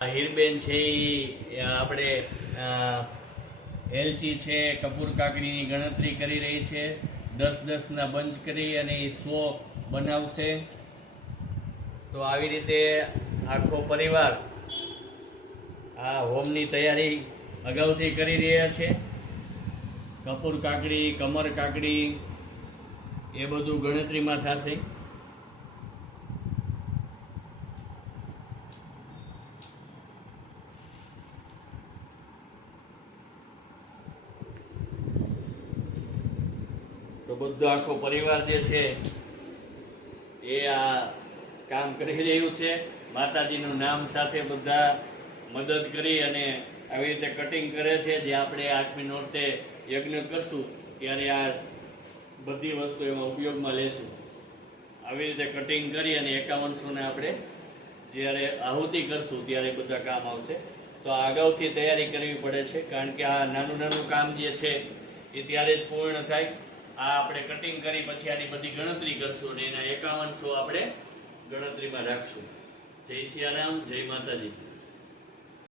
હીરબેન છે એ આપણે એલચી છે કપૂર કાકડીની ગણતરી કરી રહી છે. 10-10ના બંચ કરી અને એ 100 બનાવશે. તો આવી રીતે આખો પરિવાર આ હોમની તૈયારી અગાઉથી કરી રહ્યા છે. કપૂર કાકડી, કમર કાકડી એ બધું ગણતરીમાં થશે. તો બધો આખો પરિવાર જે છે એ આ કામ કરી રહ્યું છે. માતાજીનું નામ સાથે બધા મદદ કરી અને આવી રીતે કટિંગ કરે છે. જે આપણે 8મી નોરતે યજ્ઞ કરશું ત્યારે આ બધી વસ્તુ એમાં ઉપયોગમાં લેશું. આવી રીતે કટિંગ કરી અને 5100ને આપણે જ્યારે આહુતિ કરશું ત્યારે બધા કામ આવશે. તો આ અગાઉથી તૈયારી કરવી પડે છે, કારણ કે આ નાનું નાનું કામ જે છે એ ત્યારે જ પૂર્ણ થાય. આ આપણે કટિંગ કરી પછી આની બધી ગણતરી કરશું અને એના 5100 આપણે ગણતરીમાં રાખશું. જય સિયારામ, જય માતાજી.